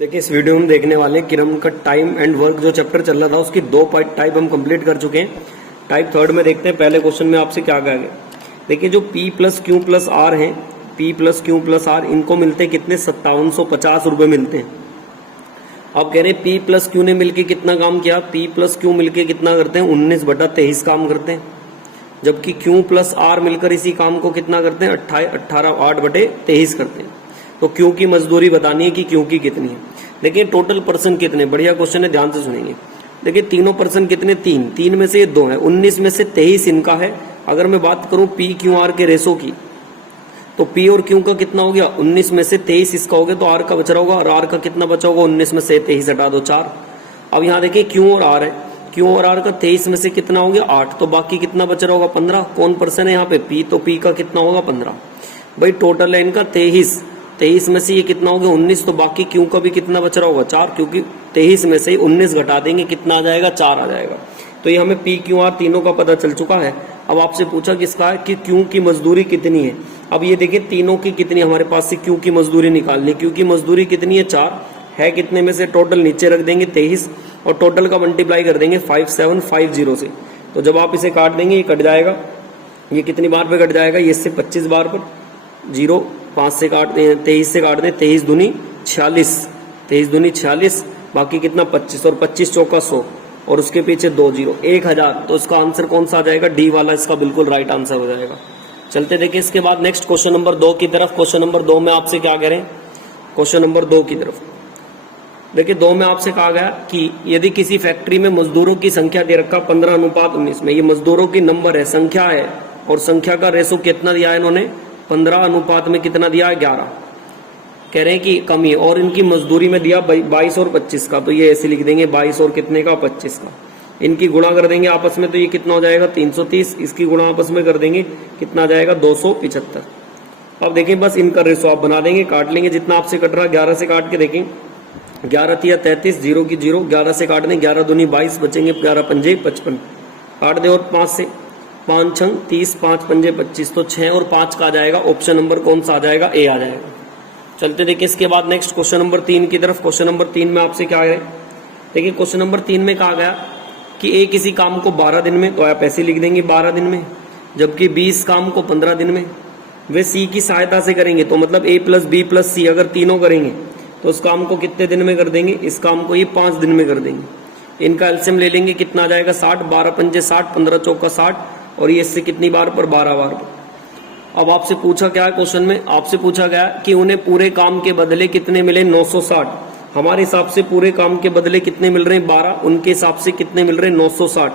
देखिए इस वीडियो में हम देखने वाले हैं किरम का टाइम एंड वर्क जो चैप्टर चल रहा था उसकी दो टाइप हम कंप्लीट कर चुके हैं। टाइप थर्ड में देखते हैं पहले क्वेश्चन में आपसे क्या कहा गया। देखिए जो P plus Q plus R है, P plus Q plus R इनको मिलते हैं कितने 5750 रुपए मिलते हैं। अब कह रहे हैं P प्लस क्यू ने मिलकर कितना काम किया, P प्लस क्यू मिलकर कितना करते हैं 19/23 काम करते हैं, जबकि Q प्लस आर मिलकर इसी काम को कितना करते हैं 8/23 करते हैं। तो क्यू की मजदूरी बतानी है कि क्यू की कितनी है। देखिए टोटल पर्सन कितने, बढ़िया क्वेश्चन है, ध्यान से सुनेंगे। देखिए तीनों पर्सन कितने, तीन में से ये 2 है, 19 में से 23 इनका है। अगर मैं बात करूं पी क्यू आर के रेशो की तो पी और क्यू का कितना हो गया 19 में से 23 इसका हो गया, तो आर का बच रहा होगा, और आर का कितना बचा होगा 19 में से 23 हटा दो 4। अब यहाँ देखिए क्यू और आर है, क्यू और आर का 23 में से कितना हो गया 8, तो बाकी कितना बच रहा होगा 15। कौन पर्सन है यहाँ पे पी, तो पी का कितना होगा 15। भाई टोटल है इनका 23 में से ये कितना हो गया 19, तो बाकी क्यू का भी कितना बच रहा होगा 4, क्योंकि 23 में से 19 घटा देंगे कितना आ जाएगा 4 आ जाएगा। तो ये हमें पी क्यू आर तीनों का पता चल चुका है। अब आपसे पूछा किसका है कि क्यू की मजदूरी कितनी है। अब ये देखिए तीनों की कितनी, हमारे पास से क्यू की मजदूरी निकालनी। क्यू की मजदूरी कितनी है 4 है, कितने में से टोटल नीचे रख देंगे 23 और टोटल का मल्टीप्लाई कर देंगे 5750 से। तो जब आप इसे काट देंगे ये कट जाएगा, ये कितनी बार पे कट जाएगा, ये इससे 25 बार पर, 0 5 से काट दें 23 से काट दें, 23 दूनी 46, बाकी कितना 25 और 25 चौका 100 और उसके पीछे 2 0 1000। तो इसका आंसर कौन सा आ जाएगा, डी वाला इसका बिल्कुल राइट आंसर हो जाएगा। चलते देखिए इसके बाद नेक्स्ट क्वेश्चन नंबर 2 की तरफ। क्वेश्चन नंबर 2 में आपसे क्या करें, क्वेश्चन नंबर 2 की तरफ देखिए 2 में आपसे कहा गया कि यदि किसी फैक्ट्री में मजदूरों की संख्या दे रखा 15:19 में, ये मजदूरों की नंबर है, संख्या है, और संख्या का रेशो कितना दिया है इन्होंने 15 अनुपात में कितना दिया है 11। कह रहे हैं कि कमी, और इनकी मजदूरी में दिया 22 और 25 का, तो ये ऐसे लिख देंगे 22 और कितने का 25 का। इनकी गुणा कर देंगे आपस में, तो ये कितना हो जाएगा 330, इसकी गुणा आपस में कर देंगे कितना आ जाएगा 275। अब देखें बस इनका रेशो आप बना देंगे, काट लेंगे जितना आपसे कट रहा है 11 से काट के देखें, 11 तिया 33, 0 की 0, 11 से काट दें, 11 दूनी 22 बचेंगे, 11 पंजे 55, काट दे और 5 से 5 छंग 30, 5 पंजे 25, तो 6 और 5 का आ जाएगा ऑप्शन नंबर कौन सा आ जाएगा, ए आ जाएगा। चलते देखिए इसके बाद नेक्स्ट क्वेश्चन नंबर 3 की तरफ। क्वेश्चन नंबर 3 में आपसे क्या है, देखिए क्वेश्चन नंबर 3 में कहा गया कि ए किसी काम को 12 दिन में, तो आप ऐसे लिख देंगे 12 दिन में, जबकि बी इस काम को 15 दिन में। वे सी की सहायता से करेंगे, तो मतलब ए प्लस बी प्लस सी अगर तीनों करेंगे तो उस काम को कितने दिन में कर देंगे, इस काम को ये 5 दिन में कर देंगे। इनका एलसीएम ले लेंगे, कितना आ जाएगा 60, 12 पंजे 60, 15 चौका 60, और ये इससे कितनी बार पर 12 बार पर। अब आपसे पूछा क्या है क्वेश्चन में, आपसे पूछा गया कि उन्हें पूरे काम के बदले कितने मिले 960। हमारे हिसाब से पूरे काम के बदले कितने मिल रहे हैं 12, उनके हिसाब से कितने मिल रहे हैं 960।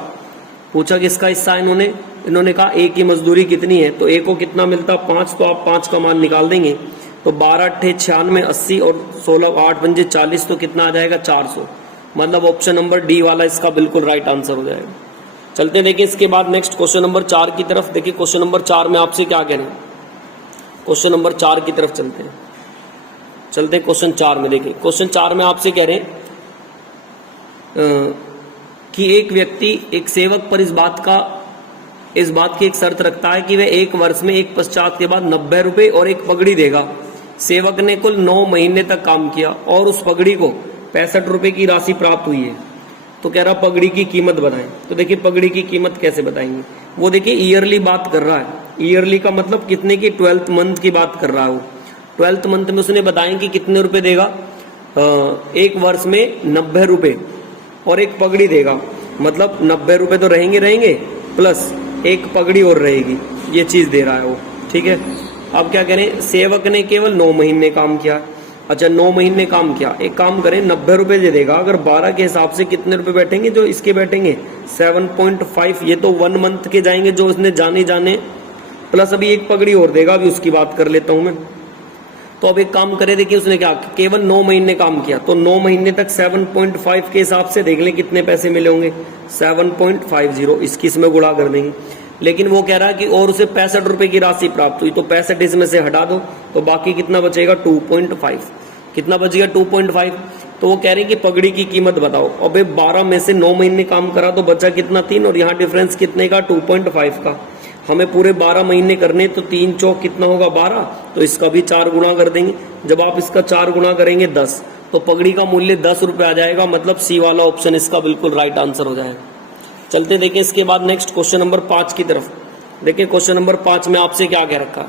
पूछा किसका हिस्सा इन्होंने कहा ए की मजदूरी कितनी है, तो ए को कितना मिलता 5, तो आप 5 का मान निकाल देंगे, तो 12 अट्ठे 96, 80 और 16 8 पंजे 40, तो कितना आ जाएगा 400। मतलब ऑप्शन नंबर डी वाला इसका बिल्कुल राइट आंसर हो जाएगा। चलते देखिए इसके बाद नेक्स्ट क्वेश्चन नंबर 4 की तरफ। देखिए क्वेश्चन नंबर 4 में आपसे क्या कह रहे हैं, क्वेश्चन नंबर 4 की तरफ चलते हैं। चलते क्वेश्चन 4 में, देखिए क्वेश्चन 4 में आपसे कह रहे हैं कि एक व्यक्ति एक सेवक पर इस बात की एक शर्त रखता है कि वह 1 वर्ष में एक पश्चात के बाद 90 रुपए और एक पगड़ी देगा। सेवक ने कुल 9 महीने तक काम किया और उस पगड़ी को 65 रुपए की राशि प्राप्त हुई है। तो कह रहा पगड़ी की कीमत बताएं। तो देखिए पगड़ी की कीमत कैसे बताएंगे, वो देखिए ईयरली बात कर रहा है। ईयरली का मतलब कितने की, 12th मंथ की बात कर रहा है वो। 12th मंथ में उसने बताएं कि कितने रुपए देगा, 1 वर्ष में 90 रुपए और एक पगड़ी देगा, मतलब 90 रुपए तो रहेंगे प्लस एक पगड़ी और रहेगी, ये चीज दे रहा है वो। ठीक है, अब क्या करें, सेवक ने केवल 9 महीने काम किया। अच्छा 9 महीने काम किया, एक काम करें 90 रुपए दे देगा। अगर 12 के हिसाब से कितने रुपए बैठेंगे, जो इसके बैठेंगे 7.5, ये तो 1 मंथ के जाएंगे जो उसने जाने, प्लस अभी एक पगड़ी और देगा, अभी उसकी बात कर लेता हूं मैं। तो अब एक काम करे, देखिए उसने क्या केवल 9 महीने काम किया, तो 9 महीने तक 7.5 के हिसाब से देख लें कितने पैसे मिले होंगे 7.50, इसकी इसमें गुणा कर देंगे। लेकिन वो कह रहा है कि और उसे 65 रुपए की राशि प्राप्त हुई, तो 65 इसमें से हटा दो, तो बाकी कितना बचेगा 2.5, कितना बचेगा 2.5। तो वो कह रहे हैं कि पगड़ी की कीमत बताओ। अब 12 में से 9 महीने काम करा तो बचा कितना 3, और यहाँ डिफरेंस कितने का 2.5 का। हमें पूरे 12 महीने करने, तो 3 चौक कितना होगा 12, तो इसका भी 4 गुणा कर देंगे। जब आप इसका 4 गुणा करेंगे 10, तो पगड़ी का मूल्य 10 रुपये आ जाएगा, मतलब सी वाला ऑप्शन इसका बिल्कुल राइट आंसर हो जाएगा। चलते देखें इसके बाद नेक्स्ट क्वेश्चन नंबर 5 की तरफ। देखिए क्वेश्चन नंबर 5 में आपसे क्या कह रखा है,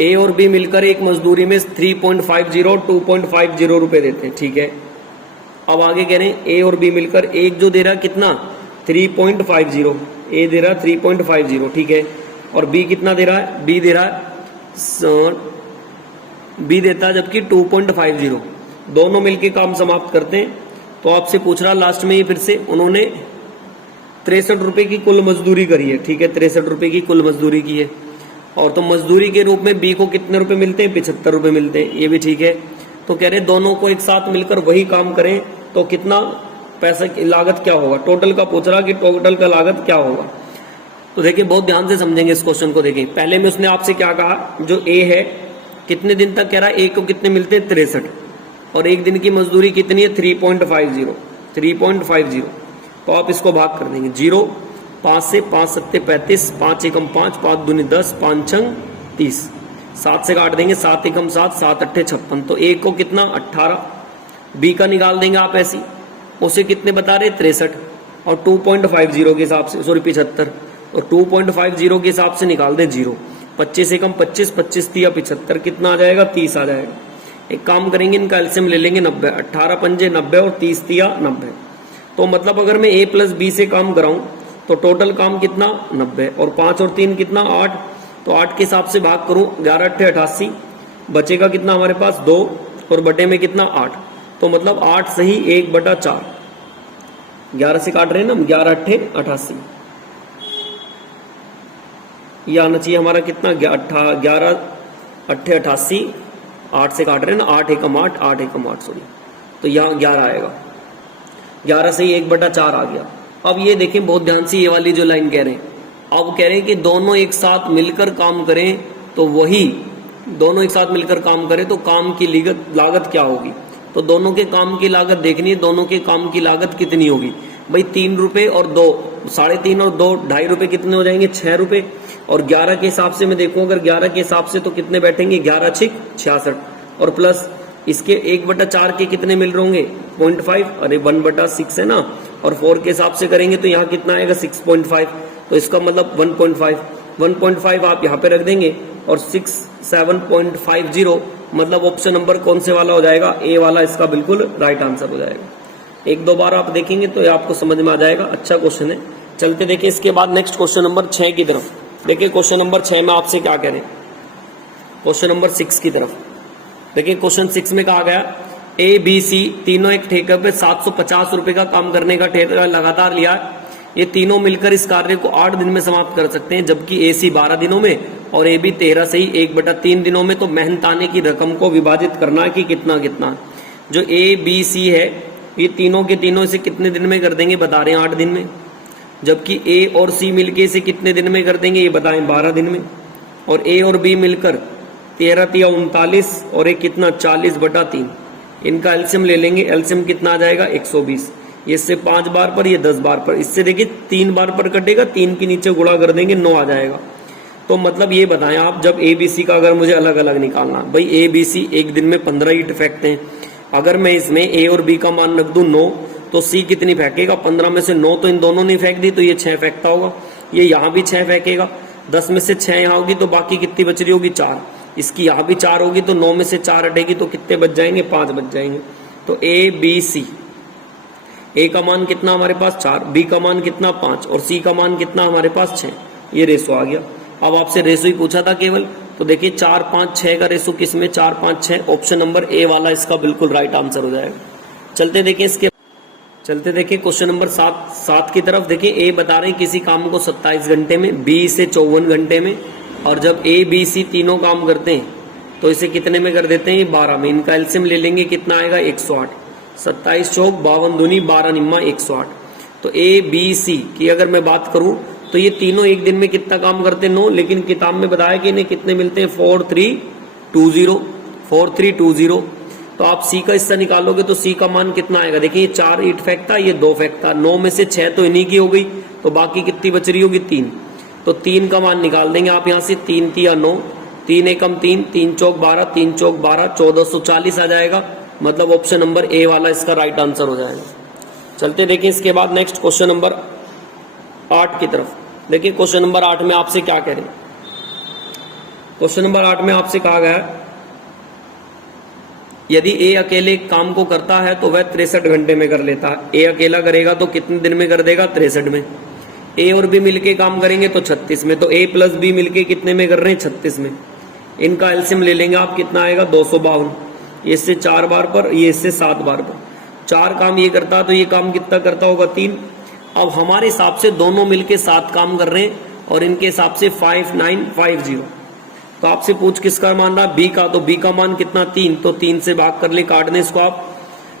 ए और बी मिलकर एक मजदूरी में 3.50 और 2.50 रुपए देते हैं, ठीक है। अब आगे कह रहे हैं ए और बी मिलकर एक जो दे रहा है कितना 3.50, ए दे रहा है 3.50, ठीक है, और बी कितना दे रहा है, बी दे रहा है बी देता है जबकि 2.50, दोनों मिलके काम समाप्त करते हैं। तो आपसे पूछ रहा लास्ट में ये फिर से उन्होंने 63 रुपए की कुल मजदूरी करी है, ठीक है, 63 रुपए की कुल मजदूरी की है, और तो मजदूरी के रूप में बी को कितने रुपए मिलते हैं, 75 रुपए मिलते हैं, ये भी ठीक है। तो कह रहे दोनों को एक साथ मिलकर वही काम करें तो कितना पैसा की लागत क्या होगा, टोटल का पूछ रहा कि टोटल का लागत क्या होगा। तो देखिए बहुत ध्यान से समझेंगे इस क्वेश्चन को। देखिए पहले में उसने आपसे क्या कहा, जो ए है कितने दिन तक कह रहा है, ए को कितने मिलते हैं 63, और एक दिन की मजदूरी कितनी है 3.50, तो आप इसको भाग कर देंगे 0, 5 से 5 सत्ते 35, 5 एकम 5, 5 दूनी 10, 5 छंग 30, 7 से काट देंगे 7 एकम 7, 7 अट्ठे 56, तो ए को कितना 18, बी का निकाल देंगे आप ऐसी, उसे कितने बता रहे 63, और 2.50 के हिसाब से 75, और 2.50 के हिसाब से निकाल दे 0, 25 एकम 25, 25 तिया 75, कितना आ जाएगा 30 आ जाएगा। एक काम करेंगे इनका एलसीएम ले लेंगे 90, 18 पंजे 90 और 30 तिया 90, तो मतलब अगर मैं ए प्लस बी से काम कराऊं तो टोटल काम कितना 90, और 5 और 3 कितना 8, तो 8 के हिसाब से भाग करूं 11 अट्ठे 88, बचेगा कितना हमारे पास 2, और बटे में कितना 8, तो मतलब 8 सही 1/4, 11 से काट रहे हैं ना हम, 11 अट्ठे 88, ये आना चाहिए हमारा कितना 11 अट्ठे 88, 8 से काट रहे हैं ना, 8 एकम 8, 8 एकम 8 सॉरी, तो यहाँ 11 आएगा, 11 से ही 1/4 आ गया। अब ये देखें बहुत ध्यान से, ये वाली जो लाइन कह रहे हैं, अब कह रहे हैं कि दोनों एक साथ मिलकर काम करें तो वही, दोनों एक साथ मिलकर काम करें तो काम की लागत क्या होगी, तो दोनों के काम की लागत देखनी है, दोनों के काम की लागत कितनी होगी भाई, 3 रुपए और 2, 3.5 और 2 2.5 रुपए कितने हो जाएंगे 6 रुपए, और 11 के हिसाब से मैं देखूं, अगर 11 के हिसाब से तो कितने बैठेंगे 11 6 66, और प्लस इसके 1/4 के कितने मिल रहे होंगे 0.5, अरे 1/6 है ना, और 4 के हिसाब से करेंगे तो यहाँ कितना आएगा 6.5, तो इसका मतलब 1.5 आप यहाँ पे रख देंगे, और 7.50 मतलब ऑप्शन नंबर कौन से वाला हो जाएगा, ए वाला इसका बिल्कुल राइट आंसर हो जाएगा। एक दो बार आप देखेंगे तो ये आपको समझ में आ जाएगा, अच्छा क्वेश्चन है। चलते देखिए इसके बाद नेक्स्ट क्वेश्चन नंबर 6 की तरफ। देखिए क्वेश्चन नंबर 6 में आपसे क्या कह रहे हैं, क्वेश्चन नंबर 6 की तरफ। देखिए क्वेश्चन 6 में कहा गया ए बी सी तीनों एक ठेके पे 750 रुपए का काम करने का ठेका लगातार लिया है, ये तीनों मिलकर इस कार्य को 8 दिन में समाप्त कर सकते हैं, जबकि ए सी 12 दिनों में और ए बी 13 से ही 1/3 दिनों में। तो मेहनताने की रकम को विभाजित करना है कि कितना कितना, जो ए बी सी है ये तीनों के तीनों इसे कितने दिन में कर देंगे बता रहे हैं 8 दिन में, जबकि ए और सी मिलके इसे कितने दिन में कर देंगे ये बताएं 12 दिन में, और ए और बी मिलकर 13 तिया 39 और एक कितना 40/3, इनका एलसीएम ले लेंगे, एलसीएम कितना आ जाएगा 120, ये इससे 5 बार पर ये 10 बार पर, इससे देखिए 3 बार पर कटेगा, 3 के नीचे गुणा कर देंगे 9 आ जाएगा। तो मतलब ये बताएं आप, जब ए बी सी का अगर मुझे अलग अलग निकालना, भाई ए बी सी एक दिन में 15 ईंट फेंकते हैं, अगर मैं इसमें ए और बी का मान रख दूं 9 तो सी कितनी फेंकेगा, 15 में से 9 तो इन दोनों ने फेंक दी तो ये 6 फेंकता होगा, ये यहाँ भी 6 फेंकेगा, 10 में से 6 यहाँ होगी तो बाकी कितनी बच रही होगी 4, इसकी यहाँ भी 4 होगी तो 9 में से 4 हटेगी तो कितने बच जाएंगे 5 बच जाएंगे। तो ए बी सी, ए का मान कितना हमारे पास 4, बी का मान कितना 5 और सी का मान कितना हमारे पास 6, ये रेशो आ गया। अब आपसे रेशो ही पूछा था केवल, तो देखिए 4 5 6 का रेशो किसमें 4 5 6, ऑप्शन नंबर ए वाला इसका बिल्कुल राइट आंसर हो जाएगा। चलते देखिए क्वेश्चन नंबर 7 की तरफ। देखिए ए बता रहे हैं किसी काम को 27 घंटे में, बी इसे 54 घंटे में, और जब ए बी सी तीनों काम करते हैं तो इसे कितने में कर देते हैं 12 में, इनका एलसीएम ले लेंगे कितना आएगा 108, 27 चौक 52 दूनी 12 निम्मा 108। तो ए बी सी की अगर मैं बात करूं तो ये तीनों एक दिन में कितना काम करते हैं 9, लेकिन किताब में बताया कि इन्हें कितने मिलते हैं 4320। तो आप सी का हिस्सा निकालोगे तो सी का मान कितना आएगा, देखिए ये 4 ईंट फेंकता, ये 2 फेंकता, 9 में से 6 तो इन्हीं की हो गई, तो बाकी कितनी बच रही होगी 3, तो 3 का मान निकाल देंगे आप यहाँ से, 3 तिया 9, 3 एकम 3, 3 चौक 12, 3 चौक 12, 1440 आ जाएगा। मतलब ऑप्शन नंबर ए वाला इसका राइट आंसर हो जाएगा। चलते देखिए इसके बाद नेक्स्ट क्वेश्चन नंबर 8 की तरफ। देखिए क्वेश्चन नंबर 8 में आपसे क्या कह रहे हैं। क्वेश्चन नंबर 8 में आपसे कहा गया है यदि ए अकेले काम को करता है तो वह 63 घंटे में कर लेता है। ए अकेला करेगा तो कितने दिन में कर देगा? 63 में। ए और बी मिलके काम करेंगे तो 36 में। तो ए प्लस बी मिलके कितने में कर रहे हैं? 36 में। इनका एलसीएम ले लेंगे आप, कितना आएगा? 252। ये इससे 4 बार पर, ये इससे 7 बार पर। 4 काम ये करता तो ये काम कितना करता होगा? 3। अब हमारे हिसाब से दोनों मिलके 7 काम कर रहे हैं और इनके हिसाब से 5950। तो आपसे पूछ किसका मान रहा? बी का। तो बी का मान कितना? 3। तो 3 से भाग कर ले, काट दें इसको आप।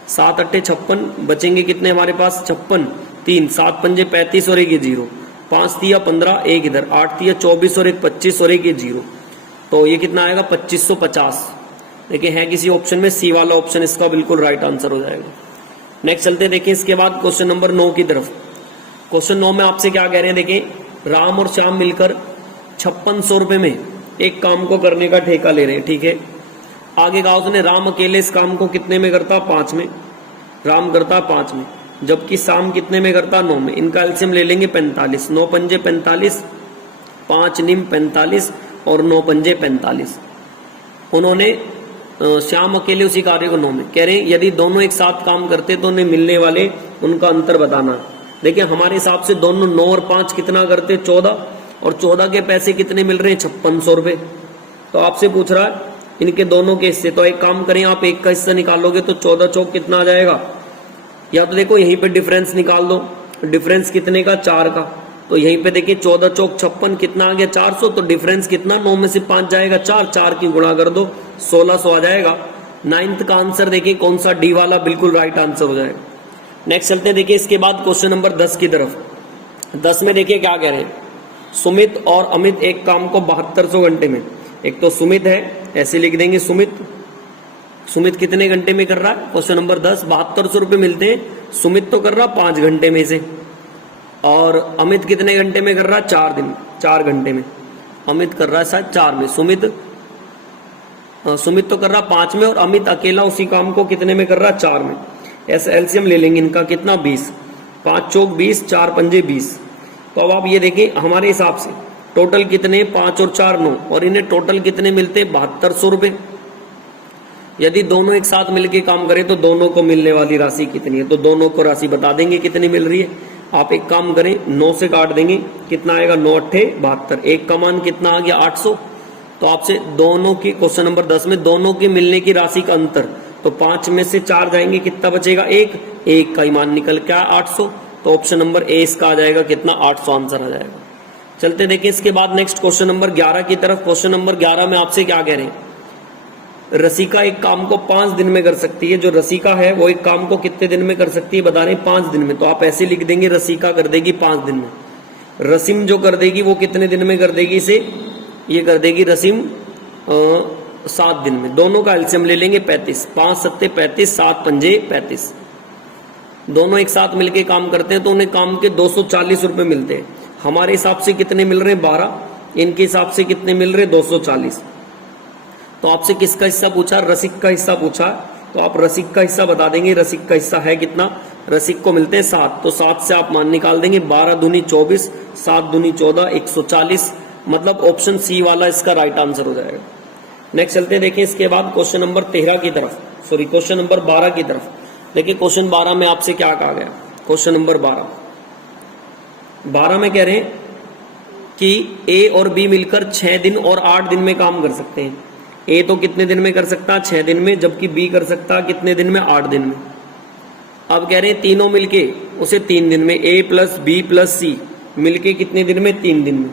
7 अट्ठे 56, बचेंगे कितने हमारे पास? 56। 3 7 पंजे 35 और 1 ये 0। 5 तिया 15, 1 इधर। 8 तिया 24 और 1 25 और 1 ये 0। तो ये कितना आएगा? 2550। देखिए है किसी ऑप्शन में, सी वाला ऑप्शन इसका बिल्कुल राइट आंसर हो जाएगा। नेक्स्ट चलते देखिए इसके बाद क्वेश्चन नंबर 9 की तरफ। क्वेश्चन 9 में आपसे क्या कह रहे हैं? देखिए राम और श्याम मिलकर 5600 रुपए में एक काम को करने का ठेका ले रहे हैं, ठीक है। आगे कहा उसने राम अकेले इस काम को कितने में करता? 5 में। राम करता 5 में, जबकि श्याम कितने में करता? 9 में। इनका एलसीएम ले लेंगे 45। 9 पंजे 45, 5 निम 45 और 9 पंजे 45। उन्होंने श्याम अकेले उसी कार्य को 9 में कह रहे हैं यदि दोनों एक साथ काम करते तो उन्हें मिलने वाले उनका अंतर बताना। देखिए हमारे हिसाब से दोनों 9 और 5 कितना करते? 14, और 14 के पैसे कितने मिल रहे हैं? 5600 रुपए। तो आपसे पूछ रहा है इनके दोनों के हिस्से। तो एक काम करें, आप एक का हिस्सा निकालोगे तो 14 चौक कितना आ जाएगा? या तो देखो यहीं पे डिफरेंस निकाल दो। डिफरेंस कितने का? 4 का। तो यहीं पे देखिए 14 चौक 56, कितना आ गया? 400। तो डिफरेंस कितना? 9 में से 5 जाएगा 4, 4 की गुणा कर दो, 1600 आ जाएगा। 9th का आंसर देखिए कौन सा? डी वाला बिल्कुल राइट आंसर हो जाएगा। नेक्स्ट चलते हैं देखिए इसके बाद क्वेश्चन नंबर 10 की तरफ। 10 में देखिए क्या कह रहे हैं। सुमित और अमित एक काम को 7200 घंटे में। एक तो सुमित है, ऐसे लिख देंगे सुमित। सुमित कितने घंटे में कर रहा है? क्वेश्चन नंबर 10, 7200 रुपए मिलते हैं। सुमित तो कर रहा 5 घंटे में से, और अमित कितने घंटे में कर रहा है? 4 घंटे में। अमित कर रहा है शायद 4 में। सुमित तो कर रहा 5 में, और अमित अकेला उसी काम को कितने में कर रहा है? 4 में। ऐसा एलसीएम ले लेंगे इनका, कितना? 20। 5 चौक 20, 4 पंजे 20। तो अब आप ये देखिए हमारे हिसाब से टोटल कितने? 5 और 4 9, और इन्हें टोटल कितने मिलते हैं? 7200 रुपए। यदि दोनों एक साथ मिलकर काम करें तो दोनों को मिलने वाली राशि कितनी है? तो दोनों को राशि बता देंगे कितनी मिल रही है। आप एक काम करें, 9 से काट देंगे, कितना आएगा? 9 अट्ठे 72। एक का मान कितना आ गया? 800। तो आपसे दोनों की, क्वेश्चन नंबर 10 में दोनों के मिलने की राशि का अंतर, तो 5 में से 4 जाएंगे, कितना बचेगा? 1 का ही मान निकल क्या? 800। तो ऑप्शन नंबर ए इसका आ जाएगा कितना? 800 आंसर आ जाएगा। चलते देखिए इसके बाद नेक्स्ट क्वेश्चन नंबर 11 की तरफ। क्वेश्चन नंबर 11 में आपसे क्या कह रहे हैं। रसिका एक काम को 5 दिन में कर सकती है। जो रसिका है वो एक काम को कितने दिन में कर सकती है? बता रहे हैं 5 दिन में। तो आप ऐसे लिख देंगे रसिका कर देगी 5 दिन में। रसीम जो कर देगी वो कितने दिन में कर देगी? इसे ये कर देगी रसीम 7 दिन में। दोनों का एलसीएम ले लेंगे 35। 5 सत्ते 35, 7 पंजे 35। दोनों एक साथ मिलके काम करते हैं तो उन्हें काम के 240 रुपए मिलते हैं। हमारे हिसाब से कितने मिल रहे हैं? 12। इनके हिसाब से कितने मिल रहे हैं? 240। तो आपसे किसका हिस्सा पूछा? रसिक का हिस्सा पूछा। तो आप रसिक का हिस्सा बता देंगे। रसिक का हिस्सा है कितना? रसिक को मिलते हैं 7। तो 7 से आप मान निकाल देंगे। 12 दूनी 24, 7 दूनी 14, 140। मतलब ऑप्शन सी वाला इसका राइट आंसर हो जाएगा। नेक्स्ट चलते हैं देखिए इसके बाद क्वेश्चन नंबर 13 की तरफ, सॉरी क्वेश्चन नंबर 12 की तरफ। देखिए क्वेश्चन 12 में आपसे क्या कहा गया। क्वेश्चन नंबर 12 में कह रहे हैं कि ए और बी मिलकर 6 दिन और 8 दिन में काम कर सकते हैं। ए तो कितने दिन में कर सकता है? 6 दिन में। जबकि बी कर सकता है कितने दिन में? 8 दिन में। अब कह रहे हैं तीनों मिलके उसे 3 दिन में। ए प्लस बी प्लस सी मिलके कितने दिन में? 3 दिन में।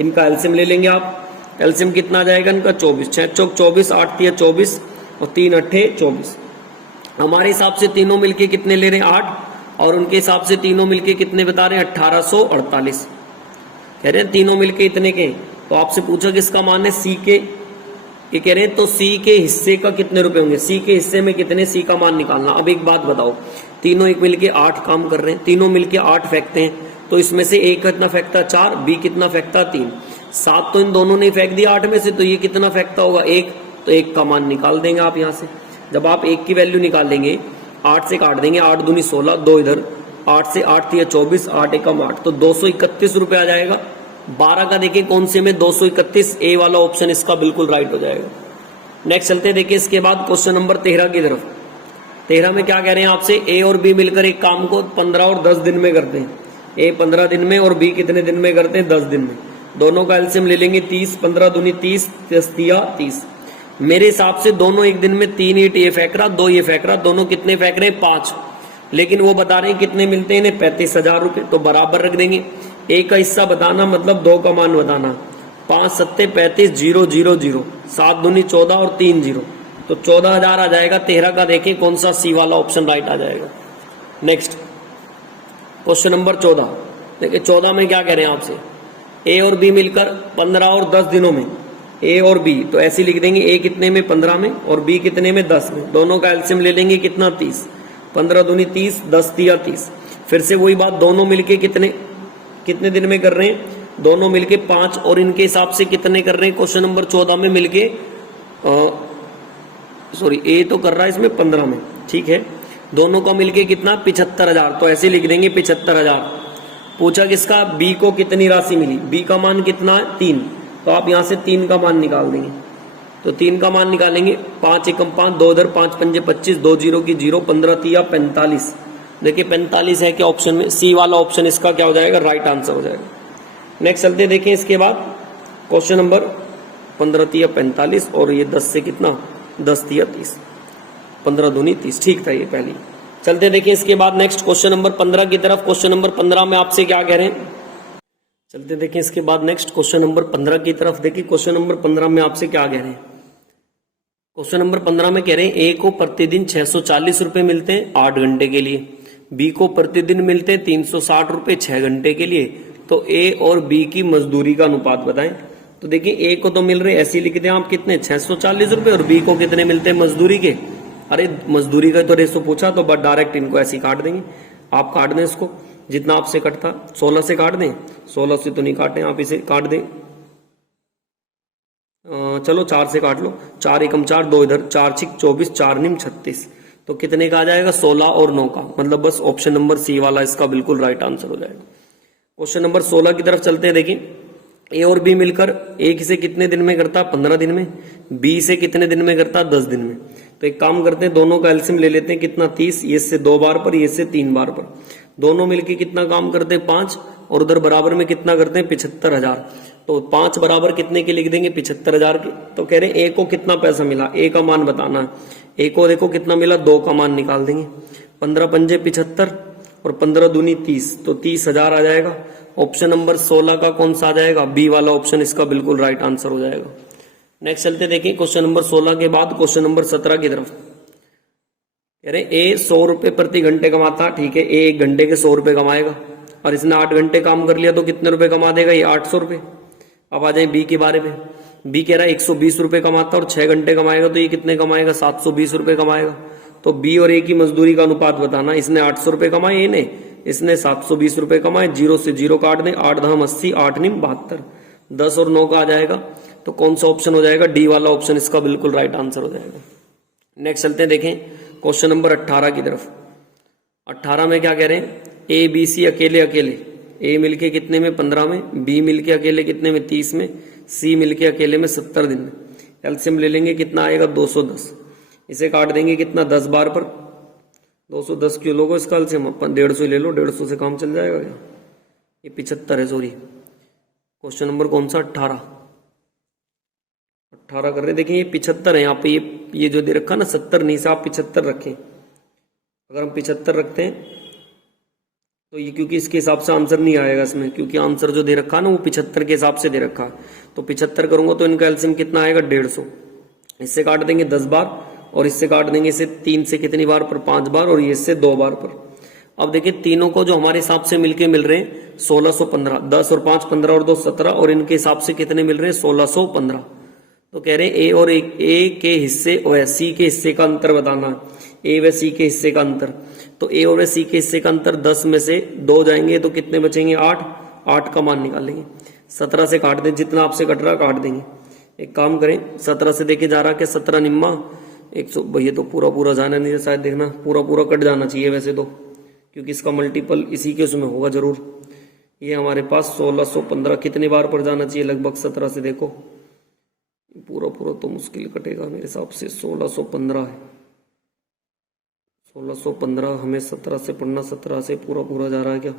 इनका एलसीएम ले लेंगे आप। एलसीएम कितना आ जाएगा इनका? 24। 6 चौक 24, 8 तिया 24 और 3 अट्ठे 24। हमारे हिसाब से तीनों मिलके कितने ले रहे हैं? 8। और उनके हिसाब से तीनों मिलके कितने बता रहे हैं? 1848। कह रहे हैं तीनों मिलके इतने के। तो आपसे पूछा किसका मान है? सी के। ये कह रहे हैं तो सी के हिस्से का कितने रुपए होंगे? सी के हिस्से में कितने? सी का मान निकालना। अब एक बात बताओ, तीनों एक मिलके 8 काम कर रहे हैं, तीनों मिलके 8 फेंकते हैं, तो इसमें से ए कितना फेंकता? 4, बी कितना फेंकता? 3। 7 तो इन दोनों ने फेंक दिया 8 में से, तो ये कितना फेंकता होगा 1, तो 1 का मान निकाल देंगे आप यहाँ से। जब आप 1 की वैल्यू निकालेंगे 8 से काट देंगे, 8 दूनी 16, 2 इधर, 8 से 8 दिया 24, 8 एकम 8, तो 231 रुपए आ जाएगा। 12 का देखिए कौन से में 231, ए वाला ऑप्शन इसका बिल्कुल राइट हो जाएगा। नेक्स्ट चलते देखिए इसके बाद क्वेश्चन नंबर 13 की तरफ। 13 में क्या कह रहे हैं आपसे, ए और बी मिलकर एक काम को 15 और 10 दिन में करते हैं। ए 15 दिन में और बी कितने दिन में करते हैं, 10 दिन में। दोनों का एलसीएम ले लेंगे 30, 15 दूनी 30, 30। मेरे हिसाब से दोनों एक दिन में 3 ईंट ये फेंक रहा, 2 ये फेंक रहा, दोनों कितने फेंक रहे हैं 5, लेकिन वो बता रहे हैं कितने मिलते हैं इन्हें 35,000 रुपए, तो बराबर रख देंगे। ए का हिस्सा बताना मतलब 2 का मान बताना, 5 सत्ते 35, 0 0 0, 7 दूनी 14 और 3 0, तो 14,000 आ जाएगा। 13 का देखें कौन सा सी वाला ऑप्शन राइट आ जाएगा। नेक्स्ट क्वेश्चन नंबर 14 देखिए। 14 में क्या कह रहे हैं आपसे, ए और बी मिलकर 15 और 10 दिनों में, ए और बी तो ऐसे लिख देंगे, ए कितने में 15 में और बी कितने में 10 में, दोनों का एलसीएम ले लेंगे कितना 30, 15 दूनी 30, 10 तिया 30। फिर से वही बात, दोनों मिलके कितने दिन में कर रहे हैं, दोनों मिलके 5, और इनके हिसाब से कितने कर रहे हैं क्वेश्चन नंबर 14 में मिलके, सॉरी ए तो कर रहा है इसमें 15 में, ठीक है, दोनों का मिलके कितना 75,000, तो ऐसे लिख देंगे 75,000। पूछा किसका, बी को कितनी राशि मिली, बी का मान कितना है 3, तो आप यहां से 3 का मान निकाल देंगे, तो 3 का मान निकालेंगे, 5 एकम 5, 2 इधर, 5 पंजे 25, 2 0 की 0, 15 तिया 45। देखिए 45 है क्या ऑप्शन में, सी वाला ऑप्शन इसका क्या हो जाएगा, राइट आंसर हो जाएगा। नेक्स्ट चलते देखें इसके बाद क्वेश्चन नंबर 15 तिया 45 और ये 10 से कितना 10 तिया 30, 15 दूनी 30, ठीक था ये पहली। चलते देखिए इसके बाद नेक्स्ट क्वेश्चन नंबर 15 की तरफ। क्वेश्चन नंबर 15 में आपसे क्या कह रहे हैं, चलते देखिए इसके बाद नेक्स्ट क्वेश्चन नंबर 15 की तरफ। देखिए क्वेश्चन नंबर 15 में आपसे क्या कह रहे हैं, क्वेश्चन नंबर 15 में कह रहे हैं ए को प्रतिदिन 640 रुपए मिलते हैं 8 घंटे के लिए, बी को प्रतिदिन मिलते हैं 360 रुपए 6 घंटे के लिए, तो ए और बी की मजदूरी का अनुपात बताएं। तो देखिए ए को तो मिल रहे ऐसे लिख दें आप कितने 640 रुपए, और बी को कितने मिलते हैं मजदूरी के, अरे मजदूरी का तो रेशो पूछा तो बस डायरेक्ट इनको ऐसे काट देंगे। आप काट दें इसको जितना आपसे कटता, 16 से काट दें, 16 से तो नहीं काटें आप, इसे काट दें, चलो 4 से काट लो, 4 एकम 4, 2 इधर, 4 6 24, 4 निम 36, तो कितने का आ जाएगा 16 और 9 का, मतलब बस ऑप्शन नंबर सी वाला इसका बिल्कुल राइट आंसर हो जाएगा। क्वेश्चन नंबर 16 की तरफ चलते हैं। देखिए ए और बी मिलकर ए से कितने दिन में करता 15 दिन में, बी से कितने दिन में करता 10 दिन में, तो एक काम करते हैं दोनों का एलसीएम ले लेते हैं कितना 30, ये से 2 बार पर, ये से 3 बार पर, दोनों मिलके कितना काम करते हैं 5, और उधर बराबर में कितना करते हैं 75,000, तो 5 बराबर कितने के लिख देंगे 75,000 के। तो कह रहे हैं ए को कितना पैसा मिला, ए का मान बताना है, ए को देखो कितना मिला 2 का मान निकाल देंगे, 15 पंजे 75 और 15 दूनी 30, तो 30,000 आ जाएगा। ऑप्शन नंबर 16 का कौन सा आ जाएगा, बी वाला ऑप्शन इसका बिल्कुल राइट आंसर हो जाएगा। नेक्स्ट चलते देखिए क्वेश्चन नंबर 16 के बाद क्वेश्चन नंबर 17 की तरफ। कह रहे ए 100 रुपए प्रति घंटे कमाता, ठीक है, ए 1 घंटे के 100 रुपए कमाएगा, और इसने 8 घंटे काम कर लिया तो कितने रुपए कमा देगा, ये 800 रुपए। अब आ जाए बी के बारे में, बी कह रहा है 120 रुपए कमाता और 6 घंटे कमाएगा, तो ये कितने कमाएगा 720 रुपए कमाएगा। तो बी और ए की मजदूरी का अनुपात बताना, इसने 800 रुपए कमाए, ए ने इसने 720 रुपए कमाए, 0 से 0 काट दें, 8 धाम 80, 8 निम 72, 10 और 9 का आ जाएगा, तो कौन सा ऑप्शन हो जाएगा, डी वाला ऑप्शन इसका बिल्कुल राइट आंसर हो जाएगा। नेक्स्ट चलते हैं देखें क्वेश्चन नंबर 18 की तरफ। 18 में क्या कह रहे हैं, ए बी सी अकेले अकेले, ए मिलके कितने में 15 में, बी मिलके अकेले कितने में 30 में, सी मिलके अकेले में 70 दिन में। एलसीएम ले लेंगे कितना आएगा 210, इसे काट देंगे कितना 10 बार पर, 210 क्यों लोगों इसका एलसीएम, 150 ले लो, 150 से काम चल जाएगा क्या, ये 75 है, सॉरी क्वेश्चन नंबर कौन सा 18 कर रहे, देखिए ये 75 है यहाँ पे, ये जो दे रखा ना 70 नहीं से आप 75 रखें, अगर हम 75 रखते हैं तो ये क्योंकि इसके हिसाब से आंसर नहीं आएगा इसमें, क्योंकि आंसर जो दे रखा है ना वो 75 के हिसाब से दे रखा है, तो 75 करूंगा तो इनका एलसीएम कितना आएगा 150, इससे काट देंगे 10 बार और इससे काट देंगे इसे 3 से कितनी बार पर 5 बार और ये इससे 2 बार पर। अब देखिए तीनों को जो हमारे हिसाब से मिलके मिल रहे हैं 1615, 10 और 5 15 और 2 17, और इनके हिसाब से कितने मिल रहे हैं 1615। तो कह रहे हैं ए और ए के हिस्से व सी के हिस्से का अंतर बताना है, ए व सी के हिस्से का अंतर, तो ए और सी के हिस्से का अंतर 10 में से 2 जाएंगे तो कितने बचेंगे 8, 8 का मान निकालेंगे। 17 से काट दें, जितना आपसे कट रहा काट देंगे। एक काम करें, 17 से देके जा रहा क्या 17 निम्मा 100, भैया तो पूरा पूरा जाना नहीं है शायद, देखना पूरा पूरा कट जाना चाहिए वैसे तो, क्योंकि इसका मल्टीपल इसी के उसमें होगा जरूर। ये हमारे पास 1615 कितनी बार पर जाना चाहिए लगभग 17 से, देखो पूरा पूरा तो मुश्किल कटेगा मेरे हिसाब से, 1615 है, 1615 हमें 17 से पढ़ना, 17 से पूरा पूरा जा रहा है क्या,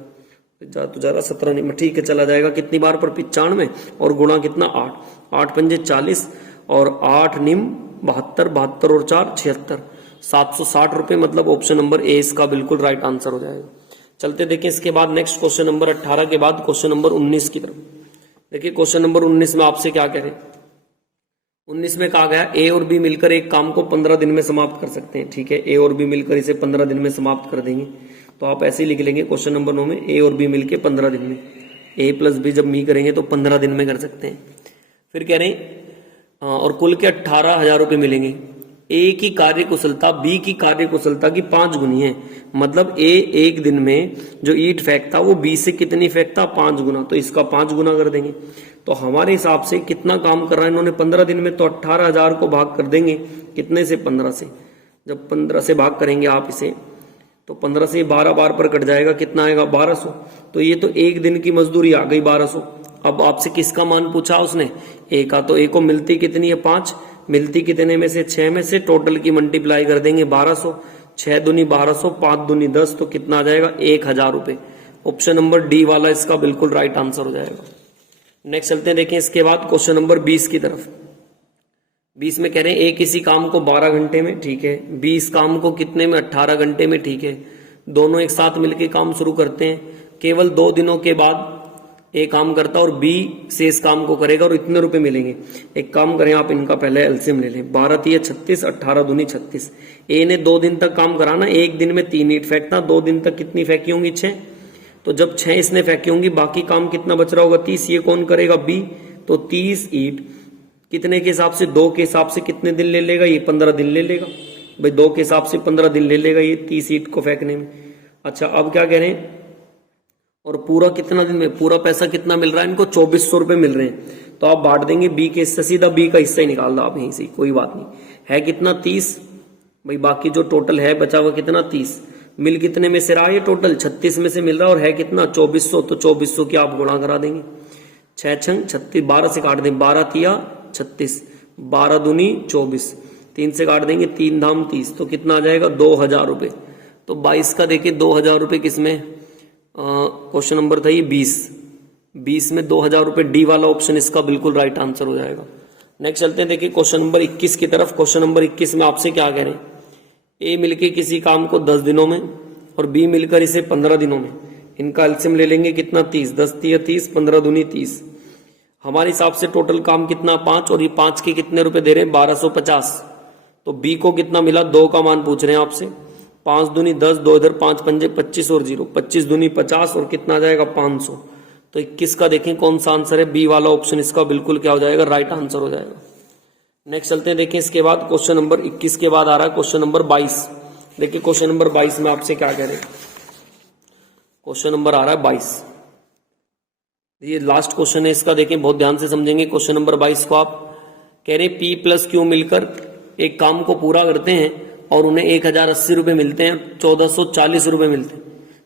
जा तो जा रहा 17 नहीं, ठीक है चला जाएगा कितनी बार पर 95 और गुणा कितना 8, 8 पंजे 40 और 8 निम 72, 72 और 4 76, 760 रुपए, मतलब ऑप्शन नंबर ए इसका बिल्कुल राइट आंसर हो जाएगा। चलते देखें इसके बाद नेक्स्ट क्वेश्चन नंबर 18 के बाद क्वेश्चन नंबर 19 की तरफ। देखिए क्वेश्चन नंबर 19 में आपसे क्या कह रहे हैं, 19 में कहा गया ए और बी मिलकर एक काम को 15 दिन में समाप्त कर सकते हैं। ठीक है, ए और बी मिलकर इसे 15 दिन में समाप्त कर देंगे, तो आप ऐसे ही लिख लेंगे क्वेश्चन नंबर 9 में ए और बी मिलकर 15 दिन में, ए प्लस बी जब मी करेंगे तो 15 दिन में कर सकते हैं। फिर कह रहे हैं और कुल के 18,000 रुपए मिलेंगे। ए की कार्य कुशलता बी की कार्य कुशलता की 5 गुनी है, मतलब ए एक दिन में जो ईंट फेंकता वो बी से कितनी फेंकता 5 गुना, तो इसका 5 गुना कर देंगे। तो हमारे हिसाब से कितना काम कर रहा है इन्होंने 15 दिन में, तो 18,000 को भाग कर देंगे कितने से 15 से, जब 15 से भाग करेंगे आप इसे तो 15 से 12 बार पर कट जाएगा, कितना आएगा 1200, तो ये तो एक दिन की मजदूरी आ गई 1200। अब आपसे किसका मान पूछा उसने, ए का, तो ए को मिलती कितनी है 5, मिलती कितने में से 6 में से, टोटल की मल्टीप्लाई कर देंगे 1200, 6 दूनी 1200, 5 दूनी 10, तो कितना आ जाएगा 1000 रुपए। ऑप्शन नंबर डी वाला इसका बिल्कुल राइट आंसर हो जाएगा। नेक्स्ट चलते हैं, देखें इसके बाद क्वेश्चन नंबर 20 की तरफ। 20 में कह रहे हैं ए किसी काम को 12 घंटे में, ठीक है, बी इस काम को कितने में 18 घंटे में, ठीक है, दोनों एक साथ मिलकर काम शुरू करते हैं, केवल 2 दिनों के बाद ए काम करता और बी से इस काम को करेगा और इतने रुपए मिलेंगे। एक काम करें आप इनका पहले एलसीएम ले लें, 12 तिया 36, 18 दूनी 36। ए ने 2 दिन तक काम कराना, एक दिन में 3 ईंट फेंकना, 2 दिन तक कितनी फेंकी होंगी 6, तो जब 6 इसने फेंकी होंगी बाकी काम कितना बच रहा होगा 30, ये कौन करेगा बी, तो 30 ईंट कितने के हिसाब से, 2 के हिसाब से कितने दिन ले लेगा ये 15 दिन ले लेगा भाई, 2 के हिसाब से 15 दिन ले लेगा ये 30 ईंट को फेंकने में। अच्छा अब क्या कह रहे हैं, और पूरा कितना दिन में, पूरा पैसा कितना मिल रहा है इनको 2400 रुपए मिल रहे हैं, तो आप बांट देंगे बी के हिस्से, सीधा बी का हिस्सा ही निकाल दो आप यहीं से, कोई बात नहीं, है कितना 30 भाई, बाकी जो टोटल है बचा हुआ कितना 30, मिल कितने में से रहा है, टोटल 36 में से मिल रहा है, और है कितना 2400, तो 2400 की आप गुणा करा देंगे, 6 छंग 36, 12 से काट दें, 12 तिया 36, 12 दूनी 24, 3 से काट देंगे 3 धाम 30, तो कितना आ जाएगा 2000 रुपए। तो 22 का देखिए 2000 रुपए किसमें, क्वेश्चन नंबर था ये 20 में 2000 रुपए, डी वाला ऑप्शन इसका बिल्कुल राइट आंसर हो जाएगा। नेक्स्ट चलते हैं, देखिए क्वेश्चन नंबर 21 की तरफ। क्वेश्चन नंबर 21 में आपसे क्या कह रहे हैं, ए मिलके किसी काम को 10 दिनों में और बी मिलकर इसे 15 दिनों में, इनका एलसीएम ले लेंगे कितना 30, 10 तिया 30, 15 दूनी 30, हमारे हिसाब से टोटल काम कितना 5, और ये 5 के कितने रुपए दे रहे हैं 1250, तो बी को कितना मिला 2 का मान पूछ रहे हैं आपसे, 5 दूनी 10, 2 इधर 5 पंजे 25 और 0, 25 दूनी 50 और कितना आ जाएगा 500, तो 21 का देखें कौन सा आंसर है, बी वाला ऑप्शन इसका बिल्कुल क्या हो जाएगा राइट आंसर हो जाएगा। नेक्स्ट चलते हैं, देखें इसके बाद क्वेश्चन नंबर 21 के बाद आ रहा है क्वेश्चन नंबर 22। देखिए क्वेश्चन नंबर 22 में आपसे क्या कह रहे हैं, क्वेश्चन नंबर आ रहा है 22, ये लास्ट क्वेश्चन है इसका, देखें बहुत ध्यान से समझेंगे क्वेश्चन नंबर 22 को। आप कह रहे पी प्लस क्यू मिलकर एक काम को पूरा करते हैं और उन्हें 1080 रुपए मिलते हैं, 1440 रुपए मिलते हैं।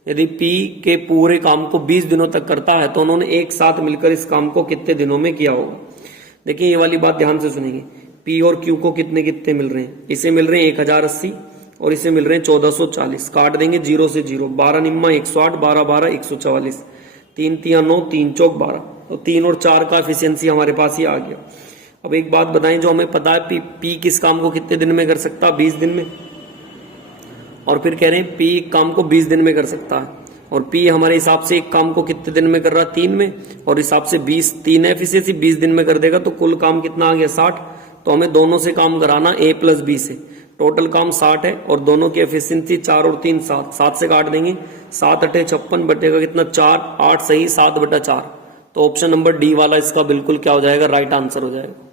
यदि पी के पूरे काम को 20 दिनों तक करता है तो उन्होंने एक साथ मिलकर इस काम को कितने दिनों में किया होगा। देखिए ये वाली बात ध्यान से सुनेंगे, पी और क्यू को कितने कितने मिल रहे हैं, इसे मिल रहे हैं 1080 और इसे मिल रहे हैं 1440, काट देंगे 0 से 0, 12 निम्मा 108, 12 12 144, 3 तिया 9, 3 चौक 12, तो 3 और 4 का एफिशिएंसी हमारे पास ही आ गया। अब एक बात बताएं, जो हमें पता है पी किस काम को कितने दिन में कर सकता है 20 दिन में, और फिर कह रहे हैं पी एक काम को 20 दिन में कर सकता है, और पी हमारे हिसाब से एक काम को कितने दिन में कर रहा है 3 में, और हिसाब से 20 3 एफिशिएंसी 20 दिन में कर देगा, तो कुल काम कितना आ गया 60। तो हमें दोनों से काम कराना ए प्लस बी से, टोटल काम 60 है और दोनों की एफिशिएंसी 4 और 3 7, 7 से काट देंगे, 7 अठे 56 बटेगा कितना 4, 8 सही 7/4, तो ऑप्शन नंबर डी वाला इसका बिल्कुल क्या हो जाएगा राइट आंसर हो जाएगा।